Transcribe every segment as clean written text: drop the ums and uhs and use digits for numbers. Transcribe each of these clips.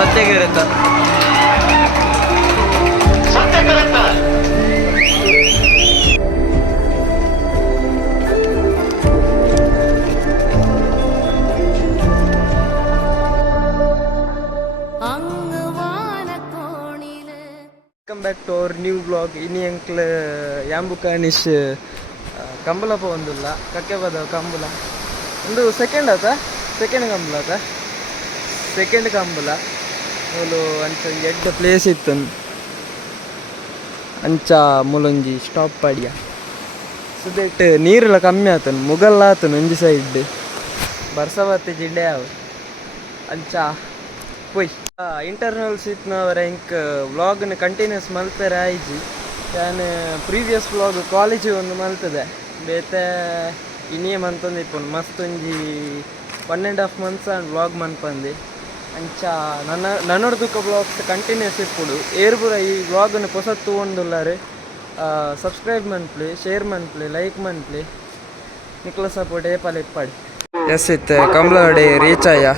ಸತ್ಯಗಿರತ್ತ welcome back to our new blog. ಇನಿ ಅಂಕ್ಲ ಯಾಂಬು ಕಾಣಿಶ್ ಕಂಬಳಪ್ಪ ಒಂದಿಲ್ಲ ಕಕ್ಕೆ ಬದವ ಕಂಬಳ ಒಂದು ಸೆಕೆಂಡ್ ಕಂಬಳ ಸೆಕೆಂಡ್ ಕಂಬಳ ಮೂಲು ಅಂಚ ಎಡ್ಡ ಪ್ಲೇಸ್ ಇತ್ತು ಅಂಚ ಮೂಲೊಂಜಿ ಸ್ಟಾಪ್ ಪಾಡಿಯ ಸುದೇಟ್ ನೀರೆಲ್ಲ ಕಮ್ಮಿ ಆತನು ಮುಗಲ್ಲ ಆತನು ಒಂಜಿ ಸೈಡ್ ಬರ್ಸವತ್ತೆ ಜಿಡ್ಡೆ ಅವು ಅಂಚ ಪೊಯ್ ಇಂಟರ್ನಲ್ಸ್ ಇತ್ನವರ ಇಂಕ್ ವ್ಲಾಗ್ನ ಕಂಟಿನ್ಯೂಸ್ ಮಲ್ಪೆರೆ ಆಯ್ಜಿ ನಾನು ಪ್ರೀವಿಯಸ್ ವ್ಲಾಗ್ ಕಾಲೇಜಿಗೆ ಒಂದು ಮಲ್ತದೆ ಬೇತೆ ಇನ್ನೇ ಮಂತಂದಿಪ್ಪು ಮಸ್ತ್ ಒಂಜಿ 1.5 months ವ್ಲಾಗ್ ಮನ್ಪಂದು ಅಂಚ ನನ್ನೊಡ್ದುಕ ವ್ಲಾಗ್ಸ್ ಕಂಟಿನ್ಯೂಸ್ ಇಪ್ಪುಡು ಏರ್ಬುರ ಈ ವ್ಲಾಗನ್ನು ಹೊಸತ್ತು ತೊಗೊಂಡುಲ್ಲಾರೆ ಸಬ್ಸ್ಕ್ರೈಬ್ ಮನ್ಪ್ಲಿ ಶೇರ್ ಮನ್ಪ್ಲಿ ಲೈಕ್ ಮನ್ಪ್ಲಿ ನಿಕ್ಲ ಸಪೋರ್ಟ್ ಏಪಲ್ ಇಪ್ಪಾಡಿ ಎಸ್ ಇತ್ತು ಕಂಬ್ಳವಾಡಿ ರೀಚ್ ಆಯ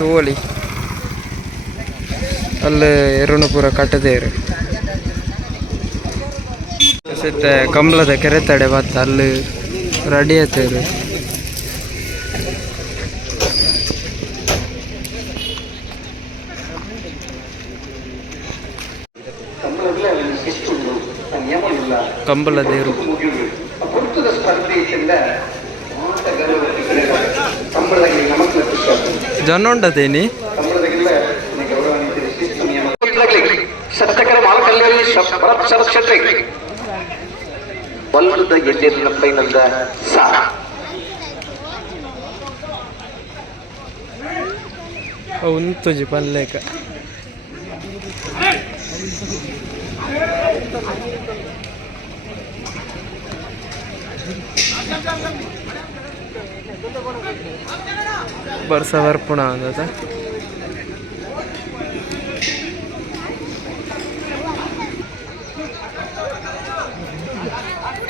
ತೋಳಿ ಅಲ್ಲಿ ಎರಡು ಪೂರ ಕಟ್ಟದೇರು ಎಸ್ ಕಂಬ್ಳದ ಕೆರೆತಡೆ ಬತ್ತ ಅಲ್ಲಿ ರೆಡಿ ಆಯ್ತೇರು ಕಂಬಳ ದೇವರು ಜನ ಉಂಟದೇನಿ ಸತ್ಯಕರ ಮಾಲಕಲ್ಯಲ್ಲಿ ಬಲ್ಲದ ಎಡ್ಡಿನ ಪೈನಲ್ದ ಸಾ ಉಂತುಜಿ ಪಲ್ಲೇಕ ಬರ್ಸ ವರ್ಪುಣ ಅಂದದ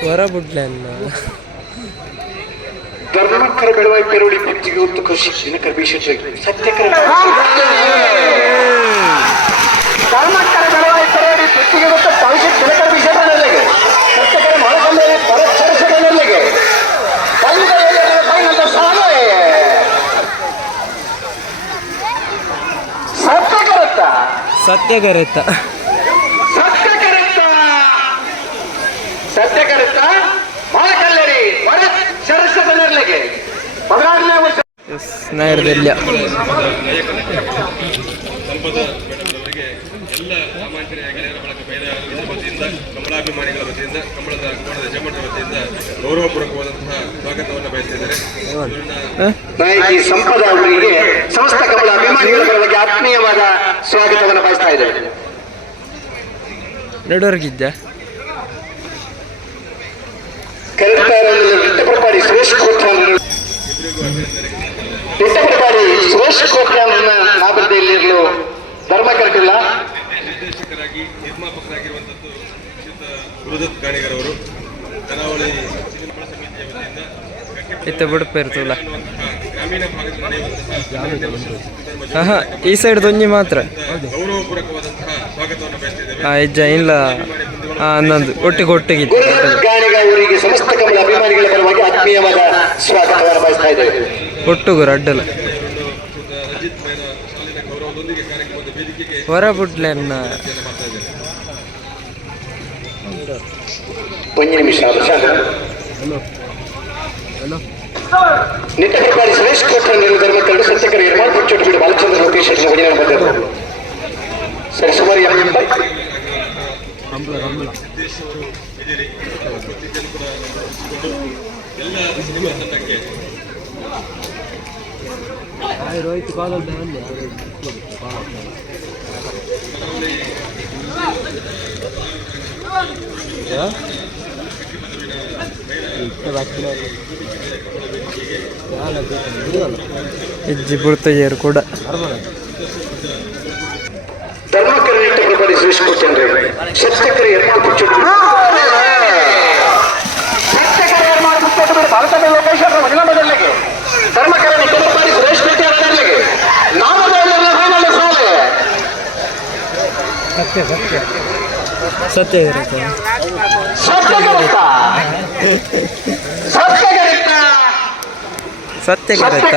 ಹೊರಬುಡ್ಲನ್ನ ಧರ್ಮಕ್ಕರ ಬೆಳವಾಯಿ ಪೆರುಡಿ ಪಂಚಿಗೆ ಉತ್ತು ಖುಷಿ ದಿನಕರ ಬೀಶೆ ಸತ್ಯಕರ ಧರ್ಮಕ್ಕರ ಬೆಳವಾಯಿ ಪೆರುಡಿ ಪಂಚಿಗೆ ಉತ್ತು ಭವಿಷ್ಯ ದಿನಕರ ಬೀಶೆ ನಲ್ಲಿಗೆ ಸತ್ಯಕರ ಮಾಲಕಲ್ಲೆಗೆ ಪರಚರಿಸಿದ ನಲ್ಲಿಗೆ ಸತ್ಯಗರತ್ತ ಮಾಲಕಲ್ಲೇರಿ ಸರಸ್ವತ ನಲ್ಲಿಗೆ ನಗರದಲ್ಲಿ ಎಲ್ಲ ಸಾಮಾನ್ಯ ಗೆಳೆಯರ ಬಳಕ ವತಿಯಿಂದ ಕಮಲಾಭಿಮಾನಿಗಳ ವತಿಯಿಂದ ಕಂಬಳದ ಕೋಣದ ಜಮ್ಮಟರ ವತಿಯಿಂದ ಗೌರವಪೂರ್ವಕವಾದಂತಹ ಸ್ವಾಗತವನ್ನು ಬಯಸಿದ್ದಾರೆ. ನಾಯಕಿ ಸಂಪದ ಅವರಿಗೆ ಸಮಸ್ತ ಕಮಲ ಅಭಿಮಾನಿಗಳ ಬಗ್ಗೆ ಆತ್ಮೀಯವಾದ ಸ್ವಾಗತವನ್ನು ಬಯಸ್ತಾ ಇದ್ದೇವೆ. ನಡುವರ್ಗಿದ್ದ ರಿಟ್ಟಪ್ರಪಾಡಿ ಸುರೇಶ್ ಕೋಟ್ಯಾನ್ನ ನಾಬಲ್ದೆಯಲ್ಲಿರಲು ಧರ್ಮ ಕರೆದಿಲ್ಲ. ನಿರ್ದೇಶಕರಾಗಿ ನಿರ್ಮಾಪಕರಾಗಿರುವಂಥದ್ದು ಗುರುದತ್ ಗಾಣಿಗರವರು ಕರಾವಳಿ ಸಿನಿಮಾ ಸಮಿತಿಯ ವತಿಯಿಂದ ಗ್ರಾಮೀಣ ಭಾಗದಲ್ಲಿ ಈ ಸೈಡ್ ದೊಂಜಿ ಮಾತ್ರ ಗೌರವಪೂರ್ವಕವಾದಂತಹ ಸ್ವಾಗತವನ್ನು ಬಯಸಿದ್ದೇವೆ. ಹೆಜ್ಜ ಇಲ್ಲ ಅನ್ನೊಂದು ಒಟ್ಟಿಗೆ ಅವರಿಗೆ ಸಮಸ್ತ ಕಮಲ ಅಭಿಮಾನಿಗಳ ಪರವಾಗಿ ಆತ್ಮೀಯವಾದ ಸ್ವಾಗತವನ್ನು ಬಯಸ್ತಾ ಇದ್ದೇವೆ. ಒಟ್ಟುಗುರು ಅಡ್ಡಲ ಅಜಿತ್ ಮೈನ ಶಾಲಿನ ಗೌರವದೊಂದಿಗೆ ಕಾರ್ಯಕ್ರಮದ ವೇದಿಕೆಗೆ ಹೊರಬುಡ್ಲನ್ನ ಒಂದು ನಿಮಿಷ ನಿಟ್ಟಪ್ರಪಾಡಿ ಸುರೇಶ್ ಕೋಟ್ರ ಧರ್ಮಕರಡು ಸತ್ಯಕರ ನಿರ್ಮಾಣ ಪುಚ್ಚೊಟ್ಟು ಬಿಡು ಬಾಲಚಂದ್ರ ಲೋಕೇಶ್ ಭಜನೆ ಬಂದರು ಸರಿ ಸುಮಾರು ಸಿದ್ದೇಶ್ವರು ಇದ್ದೀರಿ ಕೂಡ ಎಲ್ಲ ಸಿನಿಮಾ ತಂಡಕ್ಕೆ ಹೆಜ್ಜೆ ಬಿಡ್ತಾಯಿರು ಕೂಡ ಧರ್ಮಕರ ನಿಟ್ಟಪ್ರಪಾಡಿ ಸುರೇಶ್ ಕೋಟ್ರ ಸತ್ಯಕರ ನಿರ್ಮಾಣ ಪುಚ್ಚೊಟ್ಟು ಭಾರತದ ಲೋಕೇಶ್ವರ ಭಜನಾ ಬದಲಿಗೆ ಧರ್ಮಕರ ನಿಟ್ಟಪ್ರಪಾಡಿ ಸುರೇಶ್ ಕೋಟ್ರ ನಾಮದ ಸಾಲೆ ಸತ್ಯಗರಿತ ಸತ್ಯಗರಿತ ಸತ್ಯಗರಿತ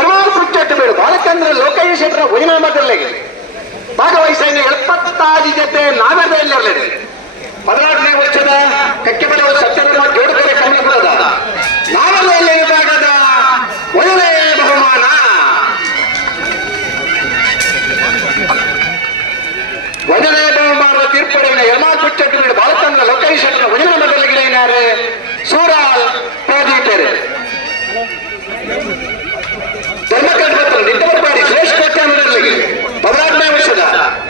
ಎರಡೂ ಕುಚ್ಚಟ್ಟು ಬೇಡ ಬಾಲಚಂದ್ರ ಲೋಕಯ್ಯ ಶೆಟ್ಟರ ವೈನಾಮದಲ್ಲಿಗೆ ಭಾಗವಹಿಸಿ 75 ಜೊತೆ ನಾಗರದಲ್ಲಿರಲಿದೆ. 16ನೇ ವರ್ಷದ ಕಕ್ಕೆಬೆಳವ ಸತ್ಯಧರ್ಮ ಜೋಡುಕರೆ ಕನ್ನಡದ ನಾಗರದಲ್ಲಿ ವಿಭಾಗದ ಮೊದಲನೇ ಬಹುಮಾನ ತೀರ್ಪಡಿನ ಎರಡೂ ಕುಚ್ಚಟ್ಟು ಬೇಡ ಬಾಲಚಂದ್ರ ಲೋಕಯ್ಯ ಶೆಟ್ಟರ ವೈನಾಮದಲ್ಲಿಗೆ ಸೂರಾಲ್ ಪಾದಿಪೇರೆ ಧರ್ಮಕರ್ತ ನಿಟ್ಟಬರಪಾಡಿ ಶ್ರೇಷ್ಠ ಕೋಟ್ಯಾಮದಲ್ಲಿ 16ನೇ ವರ್ಷದ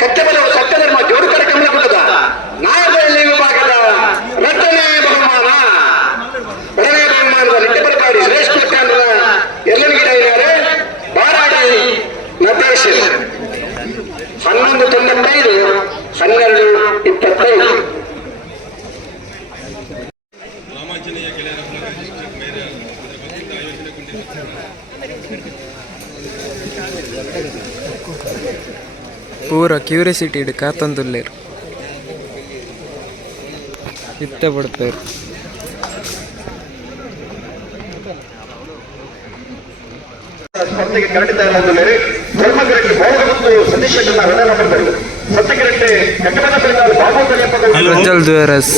ಕಚ್ಚಬೆಲವು ಸತ್ಯಧರ್ಮ ಜೋಡುಕರ ಕಮಲಪುರದ ನಾಯಕರಲ್ಲಿ ವಿಭಾಗದ ಎರಡನೇ ಬಹುಮಾನ ನಿಟ್ಟಬರಪಾಡಿ ಶ್ರೇಷ್ಠ ಕೋಟ್ಯಾಮರ ಎಲ್ಲರಿಗಿಡ ಇದ್ದಾರೆ ಬಾರಾಡಿ ನಟೇಶ್ 1195 1225 ರಾಮಾಂಜನೇಯ ಗೆಳೆಯರ ಬಳಗ ಡಿಸ್ಟ್ರಿಕ್ಟ್ ಮೇಯರ್ ಇದರ ವತಿಯಿಂದ ಆಯೋಜನೆಗೊಂಡಿರುವ ಪೂರ ಕ್ಯೂರಿಯಾಸಿಟಿ ಇಡು ಕಾತಂದುಲ್ಲೇರು ಇತ್ತ ಬಿಡ್ತೇರು ಸ್ಪರ್ಧೆಗೆ ಕರೆದಿದ್ದಾರೆ ಅಂದ ಮೇಲೆ ಧರ್ಮಗರಕ್ಕೆ ಮೌನ ಮತ್ತು ಸತೀಶನ್ನ ಹೃದಯ ಮಾಡ್ತಾರೆ ಸತ್ಯಗರಕ್ಕೆ ಕಟ್ಟಡ ಪ್ರಜ್ವಲ್ ದ್ವೇರಸ್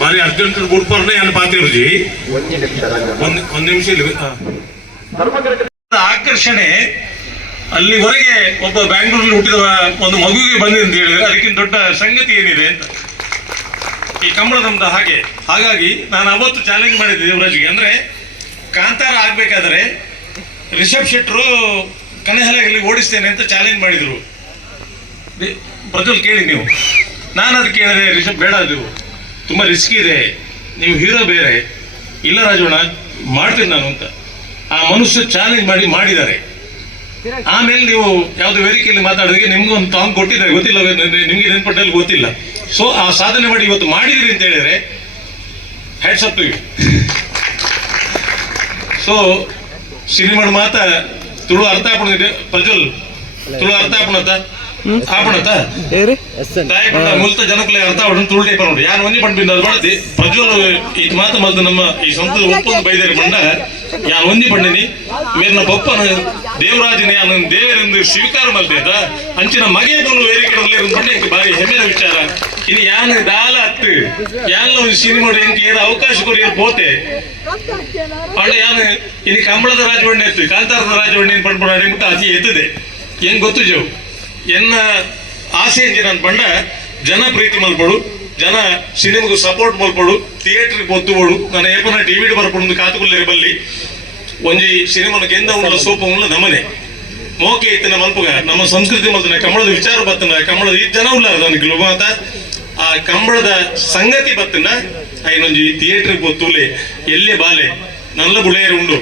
ಭಾರಿ ಅರ್ಜೆಂಟ್ ಗುಡ್ಪರ್ನೆ ಏನು ಪಾತಿರುಜಿ ಒಂದ್ ನಿಮಿಷ ಇಲ್ಲಿ ಆಕರ್ಷಣೆ ಅಲ್ಲಿವರೆಗೆ ಒಬ್ಬ ಬ್ಯಾಂಗ್ಳೂರಲ್ಲಿ ಹುಟ್ಟಿದ ಒಂದು ಮಗುವಿಗೆ ಬಂದಿದೆ ಅಂತ ಹೇಳಿದ್ರೆ ಅದಕ್ಕಿಂತ ದೊಡ್ಡ ಸಂಗತಿ ಏನಿದೆ ಅಂತ ಈ ಕಂಬಳ ನಮ್ದು ಹಾಗಾಗಿ ನಾನು ಅವತ್ತು ಚಾಲೆಂಜ್ ಮಾಡಿದ್ದೆ ದೇವರಾಜ್ಗೆ ಅಂದ್ರೆ ಕಾಂತಾರ ಆಗ್ಬೇಕಾದ್ರೆ ರಿಷಬ್ ಶೆಟ್ರು ಕಣೆಹಲಗಲ್ಲಿ ಓಡಿಸ್ತೇನೆ ಅಂತ ಚಾಲೆಂಜ್ ಮಾಡಿದ್ರು. ಪ್ರಜ್ವಲ್ ಕೇಳಿ ನೀವು, ನಾನು ಅದು ಕೇಳಿದೆ ರಿಷಬ್ ಬೇಡ, ಅದು ತುಂಬಾ ರಿಸ್ಕ್ ಇದೆ, ನೀವು ಹೀರೋ ಬೇರೆ. ಇಲ್ಲ ರಾಜಣ್ಣ ಮಾಡ್ತೀನಿ ನಾನು ಅಂತ ಆ ಮನುಷ್ಯ ಚಾಲೆಂಜ್ ಮಾಡಿದ್ದಾರೆ. ಆಮೇಲೆ ನೀವು ಯಾವ್ದು ವೇದಿಕೆಯಲ್ಲಿ ಮಾತಾಡೋದಕ್ಕೆ ನಿಮ್ಗೊಂದು ಸಾಂಗ್ ಕೊಟ್ಟಿದ್ದಾರೆ, ಗೊತ್ತಿಲ್ಲ ನಿಮ್ಗೆ ನೆನ್ಪಟ್ಟಲ್ಲಿ ಗೊತ್ತಿಲ್ಲ. ಸೊ ಆ ಸಾಧನೆ ಮಾಡಿ ಇವತ್ತು ಮಾಡಿದಿರಿ ಅಂತ ಹೇಳಿದ್ರೆ hats up to you. So ಸಿನಿಮಾದ ಮಾತ ತುಳು ಅರ್ಥ ಆಪಣಿದೆ ಪ್ರಜ್ವಲ್, ತುಳು ಅರ್ಥ ಆಪಣತ ತಾಯಿಪಂಡ ಮುಲ್ತ ಜನಕ್ಕಲೆ ಅರ್ಥ ಆವಡನ್ನು ತುಳು ಟೈಪ್ ನೋಡಿ ಯಾರು ಒಂದೇ ಪಂಡ ಅದು ಮಾಡ್ತಿ ಪ್ರಜ್ವಲ್ ಇದು ಮಾತ ಮಲ್ತು ನಮ್ಮ ಈ ಸ್ವಂತ ಒಪ್ಪೊಂದು ಬೈದಾರಿ ಪಂಡ ಯಾರು ಒಂದೇ ಪಂಡಿನಿ ಮೇಲಿನ ಪಪ್ಪನ ದೇವರಾಜನ ಯಾನು ದೇವರಿಂದ ಸ್ವೀಕಾರ ಮಲ್ತೇತ ಅಂಚಿನ ಮಗೆ ಬಂದು ವೇರಿಕೆಡಲ್ಲಿ ಪಂಡ ಇಂಕ ಬಾರಿ ಹೆಮ್ಮೆನ ವಿಚಾರ. ಇನ್ನು ಯಾನು ದಾಲ ಹತ್ತು ಯಾನ ಒಂದು ಸಿನಿಮಾ ಎಂಕೆ ಏದು ಅವಕಾಶ ಕೊರಿ ಪೋತೆ ಅಣ್ಣ ಯಾನು ಇನ್ನು ಕಂಬಳದ ರಾಜವಣ್ಣೆ ಎತ್ತು ಕಾಂತಾರದ ರಾಜವಣ್ಣೆ ಪಂಡ್ಪಡ ಅಡಿಬಿಟ್ಟು ಅತಿ ಎತ್ತದೆ ಹೆಂಗ್ ಗೊತ್ತು ಜವು ಎನ್ನ ಆಸೆ ಎಂಜಿ ನಾನು ಪಂಡ ಜನ ಪ್ರೀತಿ ಮಲ್ಪಡು, ಜನ ಸಿನಿಮಾಗೂ ಸಪೋರ್ಟ್ ಮಲ್ಪಡು, ಥಿಯೇಟರ್ಗೆ ಒತ್ತುಬೋಡು. ನಾನು ಏಪನ ಟಿವಿಡ್ ಬರ್ಪಡು ಕಾತುಕೊಳ್ಳೇರಿ ಬಲ್ಲಿ ಒಂಜಿ ಸಿನಿಮಾನ ಗೆಂದ ಉಳ್ಳ ಸೋಪ ಉಳ್ಳ ನಮ್ಮನೆ ಮೋಕೆ ಇತ್ತಿನ ಮಲ್ಪಗ ನಮ್ಮ ಸಂಸ್ಕೃತಿ ಮಲ್ತನ ಕಂಬಳದ ವಿಚಾರ ಬತ್ತನ ಕಂಬಳದ ಈ ಜನ ಉಳ್ಳಾರ ನನಗೆ ಮಾತ ಆ ಕಂಬಳದ ಸಂಗತಿ ಬತ್ತನ ಐನೊಂಜಿ ಥಿಯೇಟರ್ಗೆ ಒತ್ತುಲೆ ಎಲ್ಲೇ ಬಾಲೆ ನಲ್ಲ ಬುಳೆಯರು ಉಂಡು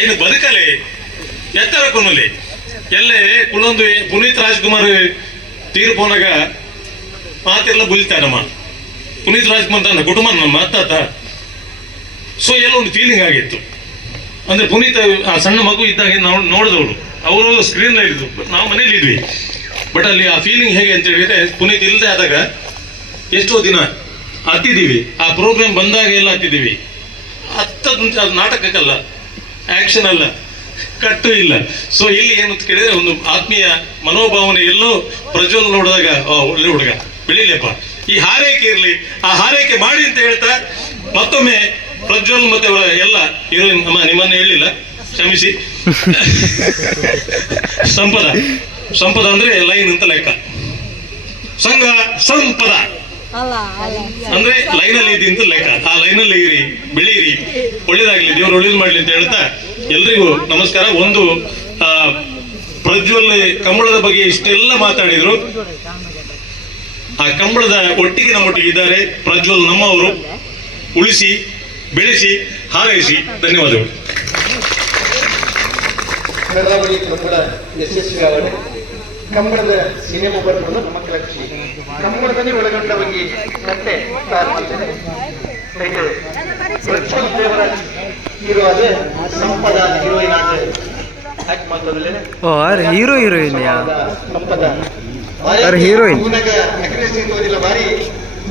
ಐನು ಬದುಕಲೆ ಎತ್ತರ ಕೊನಲೆ ಎಲ್ಲೇ ಕುಳೊಂದು ಪುನೀತ್ ರಾಜ್ಕುಮಾರ್ ತೀರ್ಪೋನಾಗ ಮಾತೆಲ್ಲ ಬುಲ್ತಾನಮ್ಮ. ಪುನೀತ್ ರಾಜ್ಕುಮಾರ್ ತನ್ನ ಕುಟುಂಬ ನಮ್ಮ ಅತ್ತಾತ. ಸೊ ಎಲ್ಲ ಒಂದು ಫೀಲಿಂಗ್ ಆಗಿತ್ತು. ಅಂದ್ರೆ ಪುನೀತ್ ಆ ಸಣ್ಣ ಮಗು ಇದ್ದಾಗ ನಾವು ನೋಡಿದವಳು, ಅವರು ಸ್ಕ್ರೀನ್ ಇದ್ದು ನಾವು ಮನೇಲಿ ಇದ್ವಿ. ಬಟ್ ಅಲ್ಲಿ ಆ ಫೀಲಿಂಗ್ ಹೇಗೆ ಅಂತ ಹೇಳಿದ್ರೆ ಪುನೀತ್ ಇಲ್ಲದೆ ಆದಾಗ ಎಷ್ಟೋ ದಿನ ಹತ್ತಿದ್ದೀವಿ, ಆ ಪ್ರೋಗ್ರಾಮ್ ಬಂದಾಗ ಎಲ್ಲ ಹತ್ತಿದ್ದೀವಿ. ಹತ್ತದ ನಾಟಕಕ್ಕಲ್ಲ, ಆಕ್ಷನ್ ಅಲ್ಲ, ಕಟ್ಟು ಇಲ್ಲ. ಸೊ ಇಲ್ಲಿ ಏನಂತ ಕೇಳಿದ್ರೆ ಒಂದು ಆತ್ಮೀಯ ಮನೋಭಾವನೆ ಎಲ್ಲೋ ಪ್ರಜ್ವಲ್ ನೋಡಿದಾಗ ಒಳ್ಳೆ ಹುಡುಗ ಬೆಳಿಲಿಯಪ್ಪ, ಈ ಹಾರೈಕೆ ಇರಲಿ, ಆ ಹಾರೈಕೆ ಮಾಡಿ ಅಂತ ಹೇಳ್ತಾ ಮತ್ತೊಮ್ಮೆ ಪ್ರಜ್ವಲ್ ಮತ್ತೆ ಅವರ ಎಲ್ಲ ಹೀರೋಯಿನ್ ಅಮ್ಮ ನಿಮ್ಮನ್ನು ಹೇಳಿಲ್ಲ ಕ್ಷಮಿಸಿ. ಸಂಪದ ಅಂದ್ರೆ ಲೈನ್ ಅಂತ ಲೆಕ್ಕ, ಸಂಘ ಸಂಪದ ಅಂದ್ರೆ ಲೈನಲ್ಲಿ ಇದಿ ಅಂತ ಲೆಕ್ಕ. ಆ ಲೈನಲ್ಲಿ ಇರಿ, ಬೆಳೀರಿ, ಒಳ್ಳೇದಾಗ್ಲಿ, ದೇವ್ರು ಒಳ್ಳೇದು ಮಾಡ್ಲಿ ಅಂತ ಹೇಳ್ತಾ ಎಲ್ರಿಗೂ ನಮಸ್ಕಾರ. ಒಂದು ಪ್ರಜ್ವಲ್ ಕಂಬಳದ ಬಗ್ಗೆ ಇಷ್ಟೆಲ್ಲ ಮಾತಾಡಿದ್ರು, ಆ ಕಂಬಳದ ಒಟ್ಟಿಗೆ ನಮ್ಮೊಟ್ಟಿಗೆ ಇದ್ದಾರೆ ಪ್ರಜ್ವಲ್ ನಮ್ಮವರು. ಉಳಿಸಿ, ಬೆಳೆಸಿ, ಹಾರೈಸಿ. ಧನ್ಯವಾದಗಳು. ಕಂಬಳದ ಸಿನಿಮಾ ಬರ್ಬೋದು ನಮ್ಮ ಕಲಕ್ಷಿ ಕಂಬಳದಲ್ಲಿ ಒಳಗೊಂಡ ಬಗ್ಗೆ ಕತೆ ಪ್ರಜ್ವಲ್ ದೇವರಾಜ್ ಇರುವಾಗ ಸಂಪದ ಹೀರೋಯಿನ್ ಆಗ ಹ್ಯಾಕ್ ಮಾಡ್ತದಿಲ್ಲ ಓ ಅರೆ ಹೀರೋ ಹೀರೋಯಿನ್ ಯಾ ಸಂಪದ ಅರೆ ಹೀರೋಯಿನ್ ಅಗ್ರೆಸಿವ್ ಬಾರಿ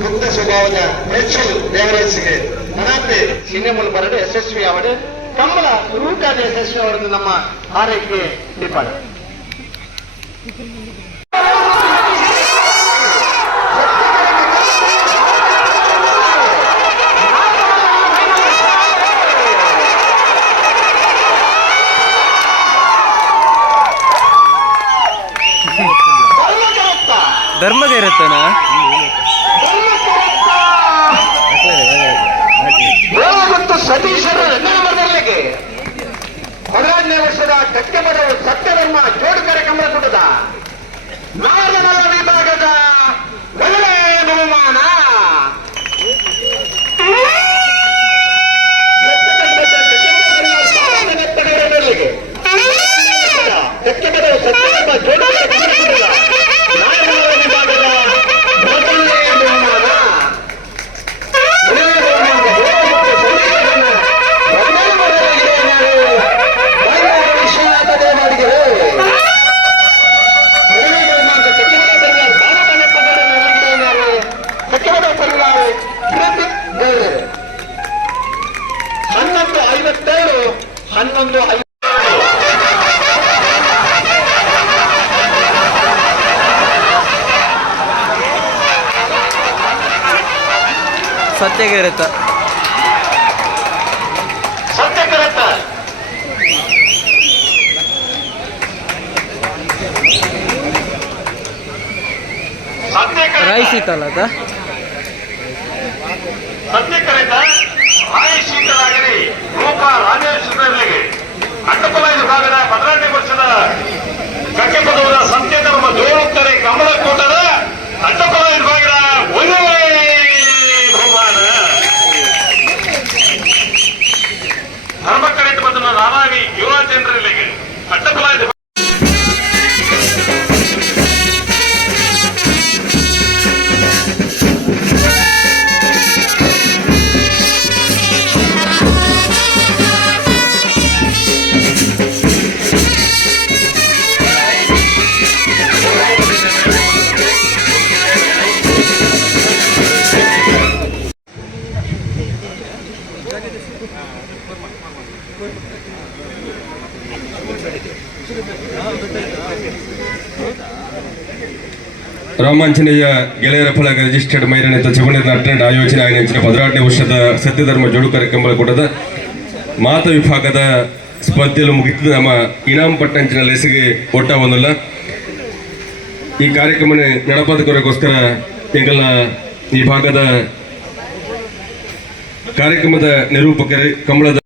ಮುಕ್ತ ಸ್ವಭಾವದ ಹೆಚ್ಚು ದೇವರಾಜ್ಗೆ ಮನಾತೆ ಸಿನಿಮಾ ಬರಲು ಯಶಸ್ವಿ ಅವಡೆ ಕಮಲ ರೂಕಾದ ಯಶಸ್ವಿ ಅವರನ್ನು ನಮ್ಮ ಆರೈಕೆ ದೀಪಾಳ ಧರ್ಮದ ಇರುತ್ತಾನ ಮತ್ತು ಸತೀಶರ 12ನೇ ವರ್ಷದ ಗಟ್ಟಿಮರವು ಸತ್ಯಧರ್ಮ ಜೋಡುಕರ ಕಮಲಕೂಟದ ನಾರನಲ ವಿಭಾಗದ ಮೊದಲನೇ ಬಹುಮಾನ ಗಟ್ಟಿಮರವು ಸತ್ಯಧರ್ಮ ಜೋಡುಕರ ಕಮಲಕೂಟದ ನಾರನಲ ವಿಭಾಗದ ಮೊದಲನೇ ಬಹುಮಾನ ಸತ್ಯಗೆ ಇರುತ್ತ ರಾಯಿ ಶೀತಲ್ ಅದ ಸತ್ಯಕರಿತ ರಾಯಿ ಶೀತಲಾಗಲಿ ರೂಪ ರಾಜೇಶ್ವರರಿಗೆ ಅಡ್ಡಪಲ ವಿಭಾಗದ 12ನೇ ವರ್ಷದ ಗಟ್ಟಿಪದವರ ಸತ್ಯಧರ್ಮ ಜೋಡುತ್ತಾರೆ ಕಮಲಕೂಟದ ಅಡ್ಡಪಲ ವಿಭಾಗದ ಒಂದನೇ ಬಹುಮಾನ ಧರ್ಮಕರಿತ ಬಂದ ನಾರಾವಿ ಯುವರಾಜೇಂದ್ರರಿಗೆ ಅಡ್ಡಪಲ ರಾಮಾಂಜನೇಯ ಗೆಳೆಯರ ಫಲಕ ರಿಜಿಸ್ಟರ್ಡ್ ಮೈರಣಿತ ಚಬಣಿಯ ಅಟೆಂಡ್ ಆಯೋಜನೆ ಆಗಿನ 18ನೇ ವರ್ಷದ ಸತ್ಯಧರ್ಮ ಜೋಡುಕರ ಕಂಬಳಕೂಟದ ಮಾತ ವಿಭಾಗದ ಸ್ಪರ್ಧೆಯಲ್ಲಿ ಮುಗಿತು ನಮ್ಮ ಇನಾಮ್ ಪಟ್ಟಂಚಿನ ಲೆಸಿಗೆ ಒಟ್ಟ ಒಂದಲ್ಲ ಈ ಕಾರ್ಯಕ್ರಮ ನಡಪಾದಕೋಸ್ಕರ ಎಂಗಲ ಈ ಭಾಗದ ಕಾರ್ಯಕ್ರಮದ ನಿರೂಪಕರು ಕಂಬಳದ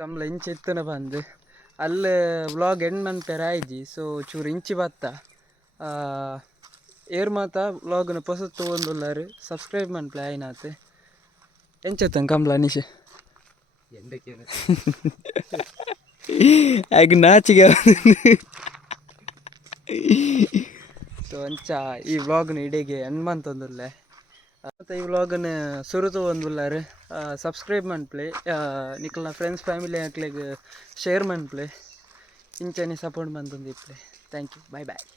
ಕಮಲ ಇಂಚೆ ಎತ್ತನ ಬಂದು ಅಲ್ಲಿ ವ್ಲಾಗ್ ಎಂಡ್ ಮನ್ಪೇರ ಆಯ್ಜಿ ಸೊ ಚೂರು ಇಂಚಿ ಬತ್ತ ಏರ್ ಮಾತ ವ್ಲಾಗ್ನ ಪೊಸತ್ತು ಒಂದುಲ್ಲಾರು ಸಬ್ಸ್ಕ್ರೈಬ್ ಮನ್ಪ್ಲೆ ಆಯ್ನಾತ್ ಎಂಚೆತ್ತಂ ಕಮಲ ನಿಶೆ ಆಗ ನಾಚಿಗೆ ಸೊ ಅಂಚ ಈ ವ್ಲಾಗ್ನ ಇಡೆಗೆ ಎಂಡ್ ಮಂತೊಂದುಲ್ಲೆ ಮತ್ತು ಈ ವ್ಲಾಗನ್ನು ಸುರುತು ಒಂದುಲ್ಲಾರು ಸಬ್ಸ್ಕ್ರೈಬ್ ಮನ್ಪ್ಲೆ ನಿಕ್ಲ ಫ್ರೆಂಡ್ಸ್ ಫ್ಯಾಮಿಲಿ ಹಾಕ್ಲಿಗೆ ಶೇರ್ ಮನ್ಪ್ಲೆ ಇಂಚನೆ ಸಪೋರ್ಟ್ ಮಂತೊಂದಿಪ್ಲೆ ಥ್ಯಾಂಕ್ ಯು ಬಾಯ್ ಬಾಯ್